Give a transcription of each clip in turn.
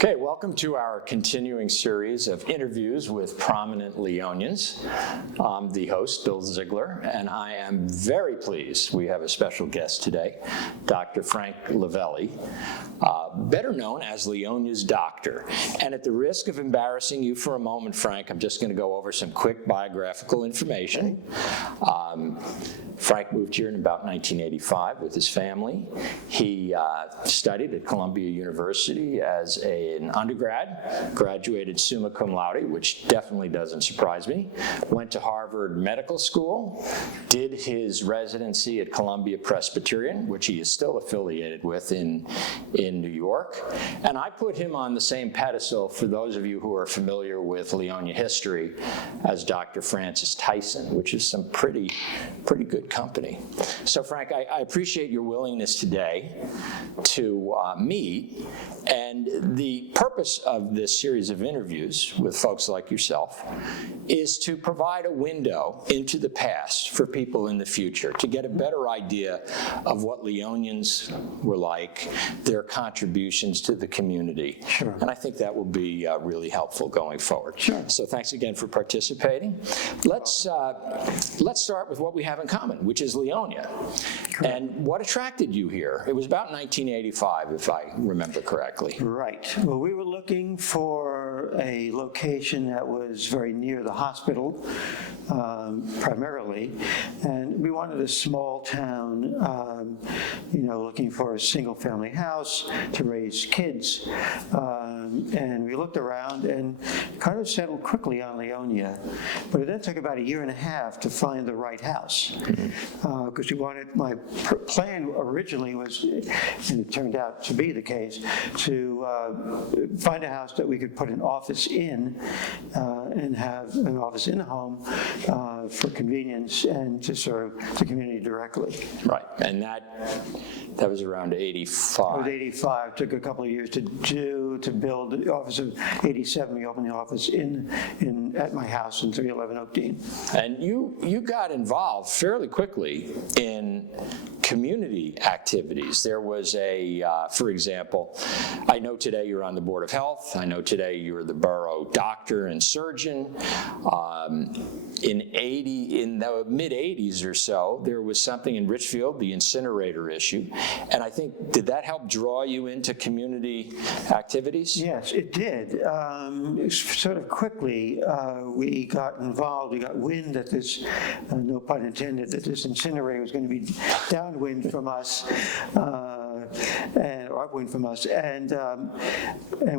Okay, welcome to our continuing series of interviews with prominent Leonians. I'm the host, Bill Ziegler, and I am very pleased we have a special guest today, Dr. Frank Lavelli, better known as Leonia's doctor. And at the risk of embarrassing you for a moment, Frank, I'm just going to go over some quick biographical information. Frank moved here in about 1985 with his family. He studied at Columbia University as an undergrad, graduated summa cum laude, which definitely doesn't surprise me. Went to Harvard Medical School, did his residency at Columbia Presbyterian, which he is still affiliated with in New York. And I put him on the same pedestal, for those of you who are familiar with Leonia history, as Dr. Francis Tyson, which is some pretty good company. So Frank, I appreciate your willingness today to meet, and the purpose of this series of interviews with folks like yourself is to provide a window into the past for people in the future, to get a better idea of what Leonians were like, their contributions to the community. Sure. And I think that will be really helpful going forward. Sure. So thanks again for participating. Let's start with what we have in common, which is Leonia. Correct. And what attracted you here? It was about 1985, if I remember correctly. Right. Well, we were looking for a location that was very near the hospital, primarily, and we wanted a small town, looking for a single-family house to raise kids. And we looked around and kind of settled quickly on Leonia, but it then took about 1.5 years to find the right house, because my plan originally was, and it turned out to be the case, to find a house that we could put an office in and have an office in a home for convenience and to serve the community directly. Right, and that was around 85. It was 85. Took a couple of years to build the office. Of 87, we opened the office at my house in 311 Oak Dean. And you got involved fairly quickly in community activities. There was for example, I know today you're on the Board of Health. I know today you're the borough doctor and surgeon. In the mid-'80s or so, there was something in Richfield, the incinerator issue, and I think, did that help draw you into community activities? Yes, it did. Sort of quickly, we got involved. We got wind that this, no pun intended, that this incinerator was going to be downwind from us. And upwind from us, and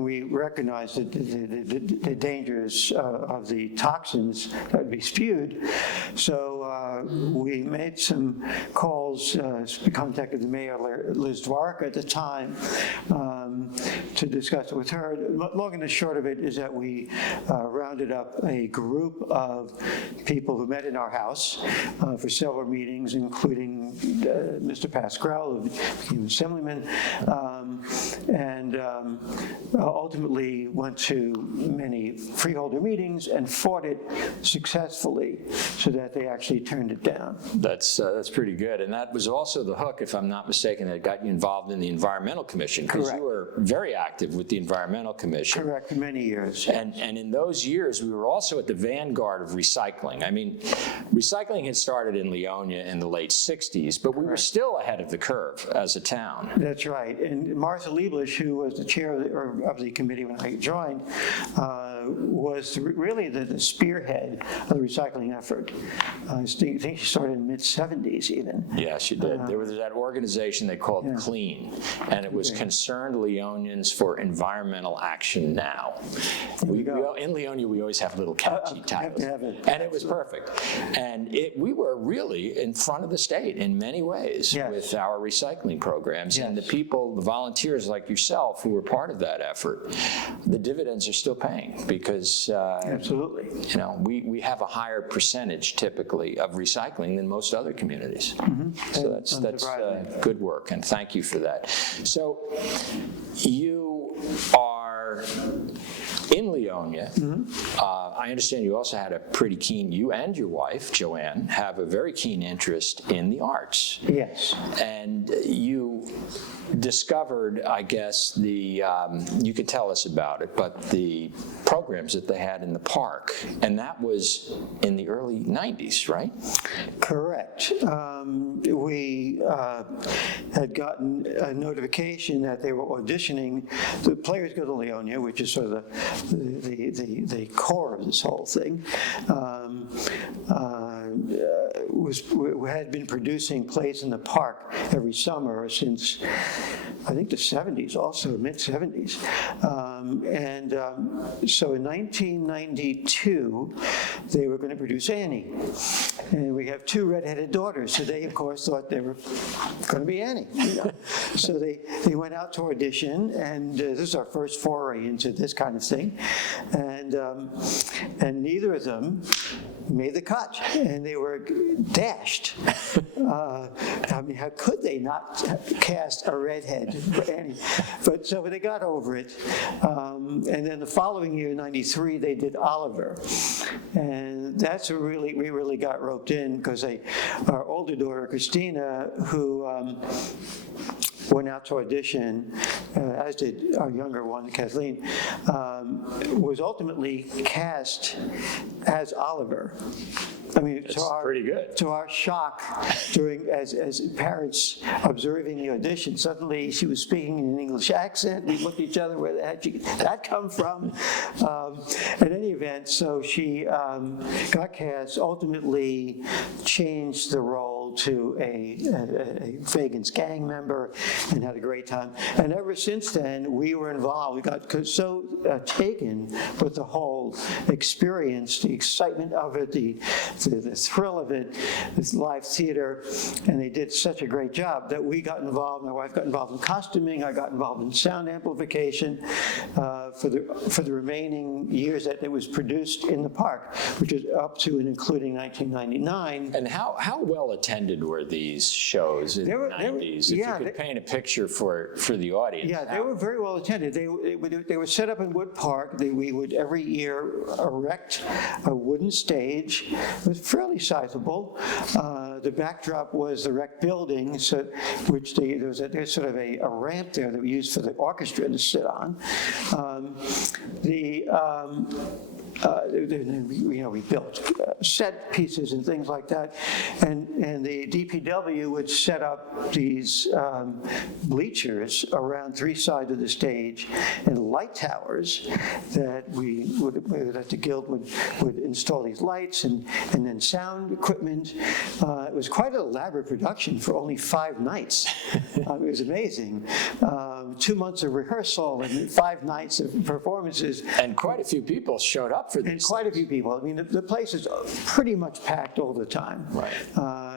we recognized the dangers of the toxins that would be spewed. So we made some calls. We contacted the mayor, Liz Dwarka, at the time, to discuss it with her. Long and the short of it is that we rounded up a group of people who met in our house for several meetings, including Mr. Pasquale, who became assemblyman, and ultimately went to many freeholder meetings and fought it successfully so that they actually turned it down. That's pretty good. And that was also the hook, if I'm not mistaken, that got you involved in the Environmental Commission, because you were very active with the Environmental Commission. Correct, for many years. And in those years, we were also at the vanguard of recycling. I mean, recycling had started in Leonia in the late 60s, but we were still ahead of the curve as a town. That's right. And Martha Lieblich, who was the chair of the committee when I joined, was really the spearhead of the recycling effort. I think she started in the mid-'70s even. Yeah, she did. There was that organization they called CLEAN, and it was Concerned Leonians for Environmental Action Now. In Leonia, we always have little catchy titles, and it was perfect. And we were really in front of the state in many ways with our recycling programs. And the people, the volunteers like yourself who were part of that effort, the dividends are still paying, because absolutely, we have a higher percentage typically of recycling than most other communities. Mm-hmm. So that's good work, and thank you for that. So you are in Leonia Leonia. I understand you also had you and your wife, Joanne, have a very keen interest in the arts. Yes. And you discovered, I guess, you could tell us about it, but the programs that they had in the park, and that was in the early 90s, right? Correct. We had gotten a notification that they were auditioning. The Players Go to Leonia, which is sort of the core of this whole thing, had been producing plays in the park every summer since, I think, the 70s, also mid-70s. So in 1992, they were going to produce Annie. And we have two redheaded daughters, so they, of course, thought they were going to be Annie. So they went out to audition, and this is our first foray into this kind of thing. And neither of them made the cut, and they were dashed. I mean, how could they not cast a redhead for Annie? But so they got over it. And then the following year, 93, they did Oliver. And that's where we really got roped in, because our older daughter, Christina, who went out to audition, as did our younger one, Kathleen, was ultimately cast as Oliver. I mean, pretty good. To our shock, as parents observing the audition, suddenly she was speaking in an English accent. We looked at each other, where the heck did that come from? In any event, so she got cast, ultimately changed the role to a Fagan's gang member, and had a great time. And ever since then, we were involved. We got so taken with the whole experience, the excitement of it, the thrill of it, this live theater, and they did such a great job that we got involved. My wife got involved in costuming. I got involved in sound amplification for the remaining years that it was produced in the park, which is up to and including 1999. And how well attended were these shows in the 90s? If you could paint a picture for the audience. Yeah, they were very well attended. They were set up in Wood Park. We would every year erect a wooden stage. It was fairly sizable. The backdrop was the rec building, there's sort of a ramp there that we used for the orchestra to sit on. We built set pieces and things like that, and the DPW would set up these bleachers around three sides of the stage and light towers that the guild would install these lights and then sound equipment. It was quite an elaborate production for only 5 nights. It was amazing. 2 months of rehearsal and 5 nights of performances. And quite a few people showed up for this. And quite a few people. I mean, the place is pretty much packed all the time. Right.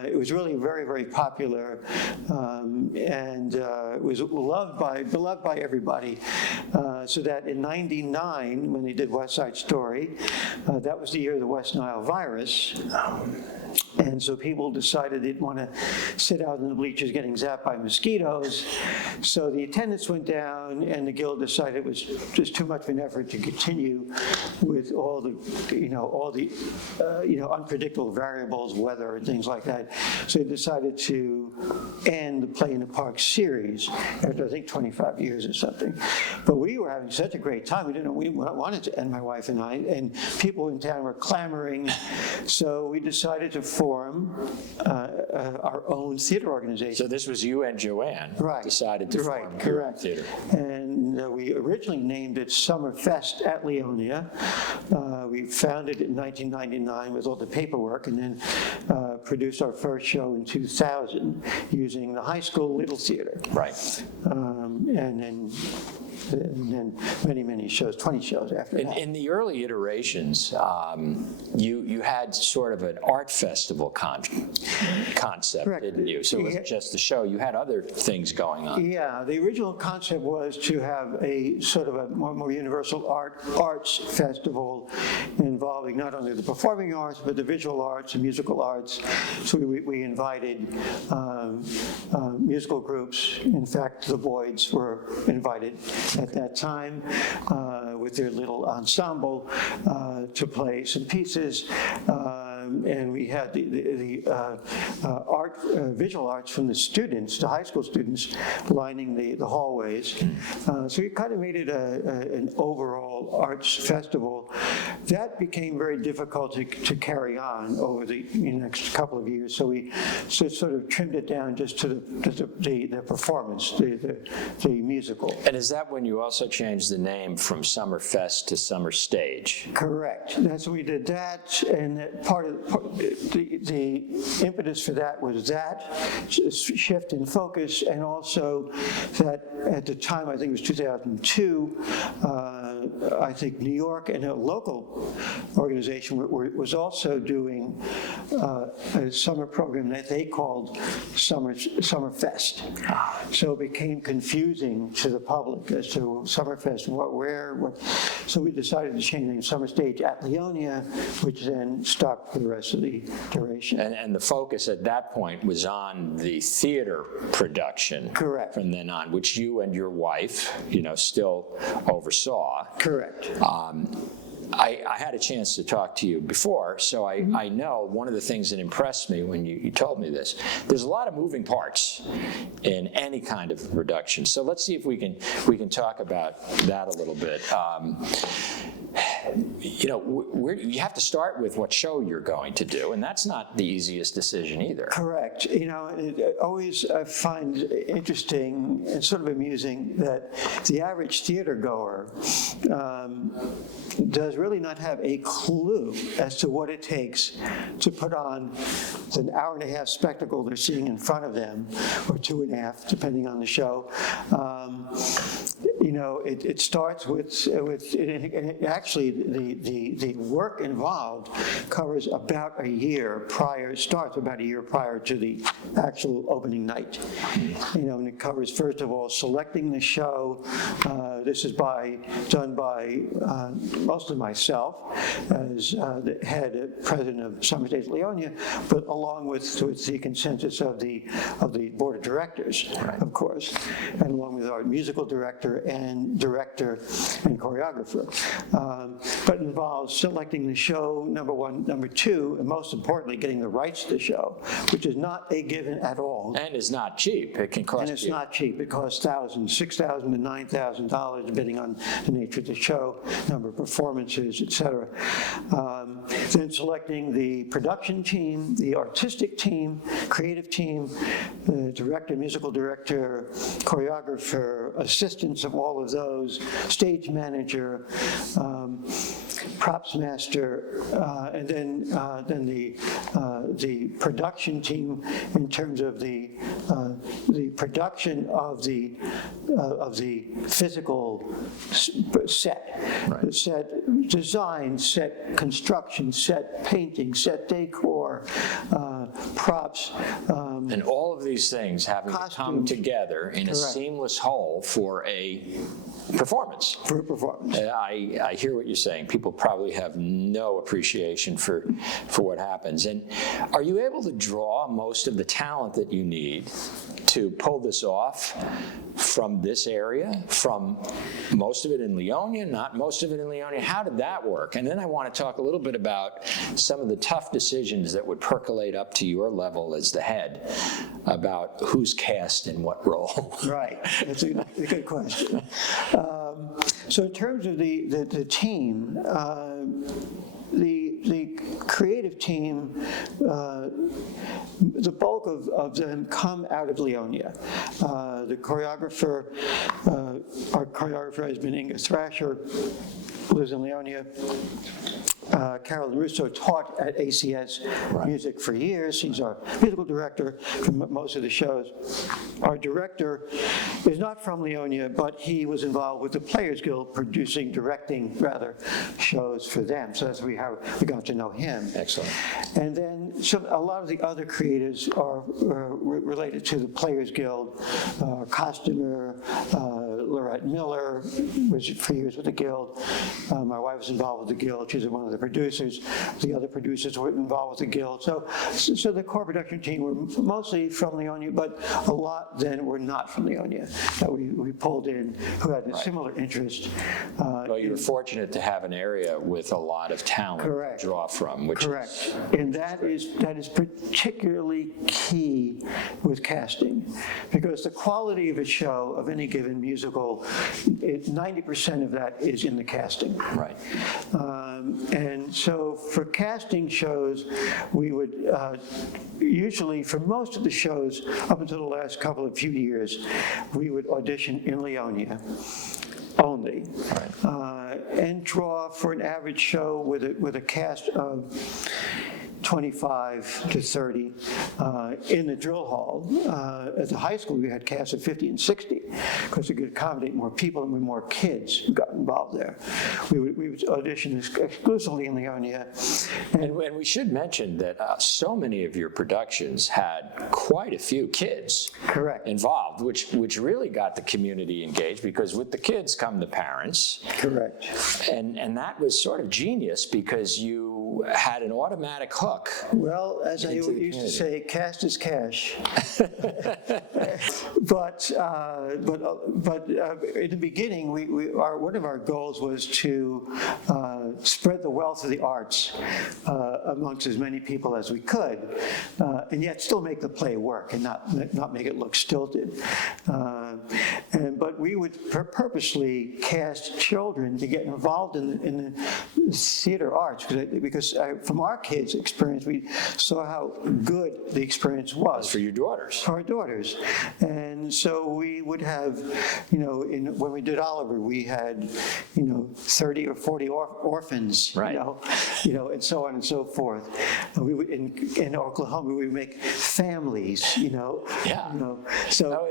It was really very, very popular, and it was beloved by everybody. So that in '99, when they did West Side Story, that was the year of the West Nile virus. And so people decided they didn't want to sit out in the bleachers getting zapped by mosquitoes. So the attendance went down, and the guild decided it was just too much of an effort to continue with all the unpredictable variables, weather and things like that. So they decided to end the Play in the Park series after, I think, 25 years or something. But we were having such a great time. We wanted to end, my wife and I, and people in town were clamoring. So we decided to form our own theater organization. So this was you and Joanne decided to form your own theater. And we originally named it Summerfest at Leonia. We founded it in 1999 with all the paperwork, and then produced our first show in 2000 using the high school Little Theater. Right. And then many, many shows, 20 shows after that. In the early iterations, you had sort of an art festival concept, Correct. didn't you? So it wasn't just the show. You had other things going on. Yeah, the original concept was to have a sort of a more universal arts festival involving not only the performing arts, but the visual arts and musical arts. So we invited musical groups. In fact, the Boyds were invited at that time with their little ensemble to play some pieces. And we had the visual arts from the students, the high school students, lining the hallways. So we kind of made it an overall arts festival. That became very difficult to carry on over the next couple of years. So we sort of trimmed it down just to the performance, the musical. And is that when you also changed the name from Summerfest to Summer Stage? Correct. That's when we did that, and the impetus for that was that shift in focus, and also that at the time, I think it was 2002, I think New York and a local organization was also doing a summer program that they called Summerfest. So it became confusing to the public as to Summerfest, what. So we decided to change the name Summer Stage at Leonia, which then stopped for the rest of the duration. And the focus at that point was on the theater production. Correct. From then on, which you and your wife, still oversaw. Correct. I had a chance to talk to you before, so I know one of the things that impressed me when you told me this, there's a lot of moving parts in any kind of production. So let's see if we can talk about that a little bit. You have to start with what show you're going to do, and that's not the easiest decision either. Correct. Always I find interesting and sort of amusing that the average theater goer does really not have a clue as to what it takes to put on an hour-and-a-half spectacle they're seeing in front of them, or 2.5, depending on the show. It starts with actually the work involved covers about a year prior, starts about a year prior to the actual opening night. And it covers, first of all, selecting the show. This is done by mostly myself as the president of Summer Stage Leonia, but along with the consensus of the board of directors, right, of course, and along with our musical director and choreographer. But it involves selecting the show, number one. Number two, and most importantly, getting the rights to the show, which is not a given at all. And is not cheap. It can cost And it's not cheap. It costs thousands, $6,000 to $9,000, depending on the nature of the show, number of performances, etc. Then selecting the production team, the artistic team, creative team, the director, musical director, choreographer, assistants of all of those, stage manager, props master, and then the production team in terms of the production of the physical set, right, the set design, set construction, set painting, set decor, props. And all of these things having to come together in a seamless whole for a performance. For a performance. I hear what you're saying. People probably have no appreciation for what happens. And are you able to draw most of the talent that you need to pull this off from this area, from most of it in Leonia, not most of it in Leonia? How did that work? And then I want to talk a little bit about some of the tough decisions that would percolate up to your level as the head about who's cast in what role. Right. That's a good question. So in terms of the team, the creative team, the bulk of them come out of Leonia. The choreographer, our choreographer has been Inga Thrasher, lives in Leonia. Carolyn Russo taught at ACS Music for years. She's our musical director for most of the shows. Our director is not from Leonia, but he was involved with the Players Guild, directing shows for them. So that's we got to know him. Excellent. And then a lot of the other creatives are related to the Players Guild, costumer, Lorette Miller was for years with the Guild. My wife was involved with the Guild. She's one of the producers. The other producers were involved with the Guild. So the core production team were mostly from Leonia, but a lot then were not from Leonia that we pulled in who had a similar interest. Well, you were fortunate to have an area with a lot of talent Correct. to draw from. Which Correct. And that is particularly key with casting, because the quality of a show, of any given musical, 90% of that is in the casting. Right. And so for casting shows, we would usually, for most of the shows, up until the last few years, we would audition in Leonia only, and draw for an average show with a cast of 25 to 30 in the drill hall. At the high school, we had casts of 50 and 60 because we could accommodate more people and more kids who got involved there. We would audition exclusively in Leonia. And we should mention that so many of your productions had quite a few kids Correct. involved, which really got the community engaged, because with the kids come the parents. Correct. And that was sort of genius, because you had an automatic hook. Well, as I used to say, cast is cash. But in the beginning, one of our goals was to spread the wealth of the arts amongst as many people as we could, and yet still make the play work and not make it look stilted. But we would purposely cast children to get involved in the theater arts, because from our kids' experience, we saw how good the experience was. For your daughters. For our daughters. And so we would have, when we did Oliver, we had, 30 or 40 orphans, right. And so on and so forth. And we would, in Oklahoma, we would make families, Yeah. So No,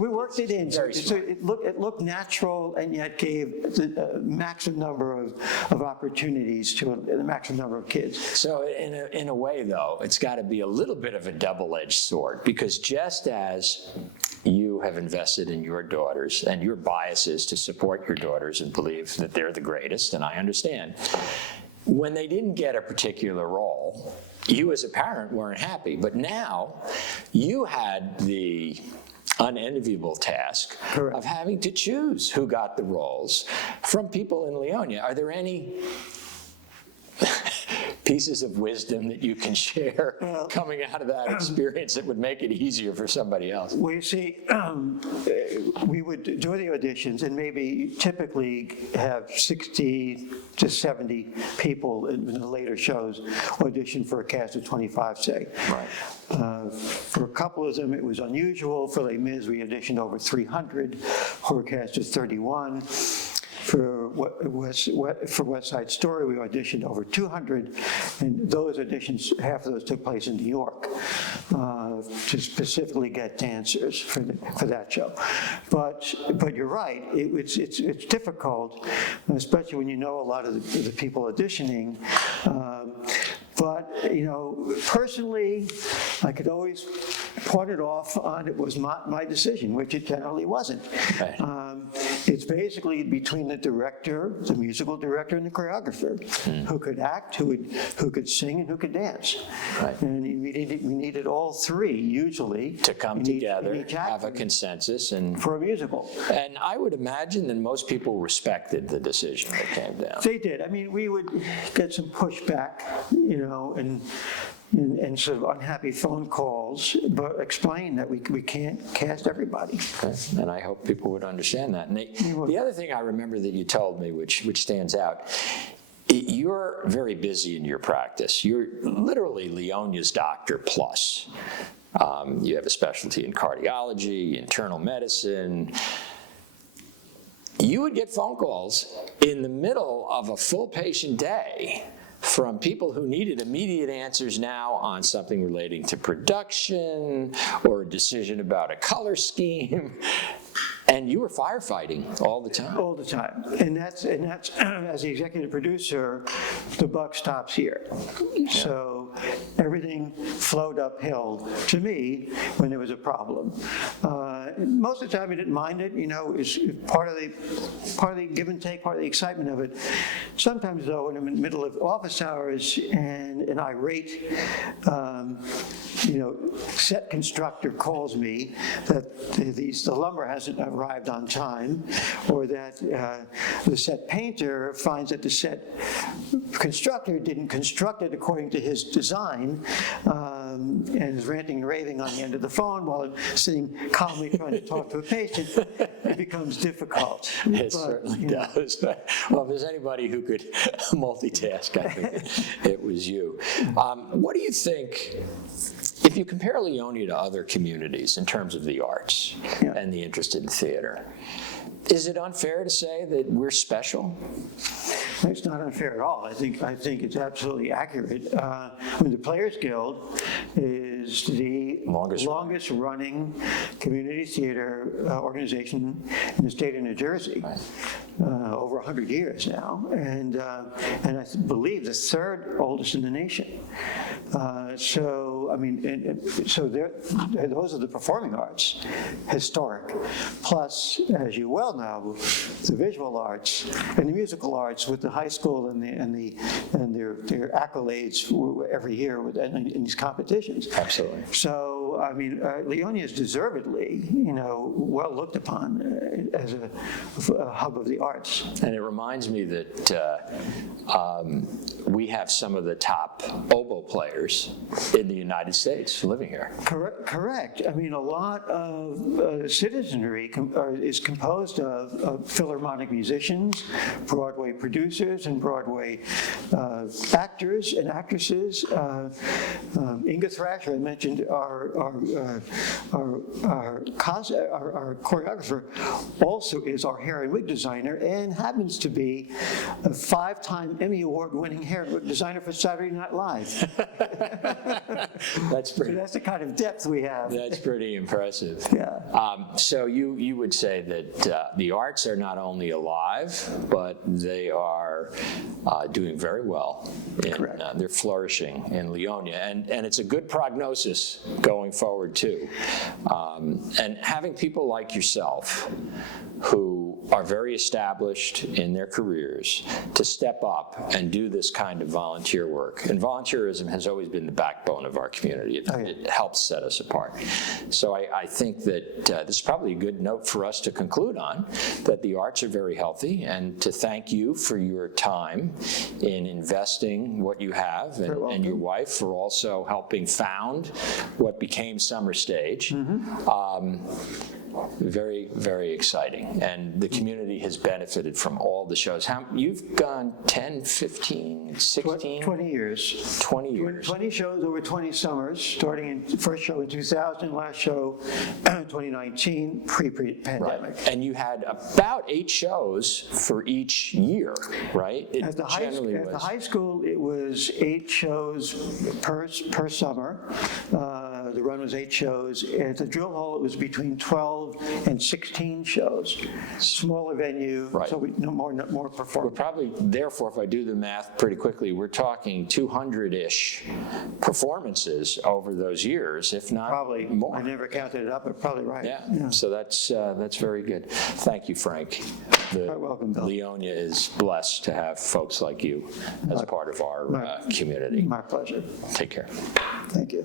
we worked it in. So smart. it looked natural, and yet gave the maximum number of opportunities to the maximum number of kids. So in a way, though, it's got to be a little bit of a double-edged sword, because just as you have invested in your daughters, and your bias is to support your daughters and believe that they're the greatest, and I understand, when they didn't get a particular role, you as a parent weren't happy. But now you had the unenviable task Correct. of having to choose who got the roles from people in Leonia. Are there any pieces of wisdom that you can share coming out of that experience that would make it easier for somebody else? Well, you see, we would do the auditions and maybe typically have 60 to 70 people in the later shows audition for a cast of 25, say. Right. For a couple of them, it was unusual. For Les Mis, we auditioned over 300. For a cast of 31. For West Side Story, we auditioned over 200, and those auditions, half of those took place in New York to specifically get dancers for that show. But you're right, it's difficult, especially when you know a lot of the people auditioning. But, personally, I could always point it off on it was not my decision, which it generally wasn't. Right. It's basically between the director, the musical director, and the choreographer, who could act, who could sing, and who could dance. Right. And we needed all three, usually. To come together, have a consensus. For a musical. And I would imagine that most people respected the decision that came down. They did. I mean, we would get some pushback, and sort of unhappy phone calls, but explain that we can't cast everybody. Okay. And I hope people would understand that. And the other thing I remember that you told me, which stands out, you're very busy in your practice. You're literally Leonia's doctor plus. You have a specialty in cardiology, internal medicine. You would get phone calls in the middle of a full patient day from people who needed immediate answers now on something relating to production or a decision about a color scheme. And you were firefighting all the time. All the time. And that's as the executive producer, the buck stops here. So everything flowed uphill to me when there was a problem. Most of the time, I didn't mind it. It's part of the give and take, part of the excitement of it. Sometimes, though, when I'm in the middle of office hours and an irate, set constructor calls me that the lumber hasn't arrived on time, or that the set painter finds that the set constructor didn't construct it according to his design, and is ranting and raving on the end of the phone while I'm sitting calmly trying to talk to a patient, it becomes difficult. It certainly does. Well, if there's anybody who could multitask, I think it was you. What do you think, if you compare Leonia to other communities in terms of the arts and the interest in theater, is it unfair to say that we're special? It's not unfair at all. I think it's absolutely accurate. The Players Guild is the longest running community theater organization in the state of New Jersey, over 100 years now, and I believe the third oldest in the nation. So those are the performing arts, historic. Plus, as you well know, the visual arts and the musical arts with the high school and their accolades every year in these competitions. Absolutely. So, Leonia is deservedly, well looked upon as a hub of the arts. And it reminds me that we have some of the top oboe players in the United States living here. Correct. A lot of citizenry is composed of philharmonic musicians, Broadway producers, and Broadway actors and actresses. Inga Thrasher, I mentioned, our choreographer, also is our hair and wig designer, and happens to be a 5-time Emmy Award-winning hair and wig designer for Saturday Night Live. That's pretty. So that's the kind of depth we have. That's pretty impressive. Yeah. So you would say that the arts are not only alive, but they are doing very well. They're flourishing in Leonia, and it's a good prognosis going forward too. And having people like yourself who are very established in their careers to step up and do this kind of volunteer work. And volunteerism has always been the backbone of our community. It helps set us apart. So I think that this is probably a good note for us to conclude on, that the arts are very healthy, and to thank you for your time in investing what you have, and your wife for also helping found what became Summer Stage. Mm-hmm. Very, very exciting. And the community has benefited from all the shows. You've gone 10, 15, 16? 20 years. 20 years. 20 shows over 20 summers, starting in first show in 2000, last show 2019, pre-pandemic. Right. And you had about 8 shows for each year, right? At the high school, it was 8 shows per summer. The run was 8 shows. At the drill hall, it was between 12 and 16 shows. Smaller venue, right. So more performance. We're probably, therefore, if I do the math pretty quickly, we're talking 200-ish performances over those years, if not probably more. I never counted it up, but probably right. Yeah. So that's very good. Thank you, Frank. You're welcome, Bill. Leonia is blessed to have folks like you as part of our community. My pleasure. Take care. Thank you.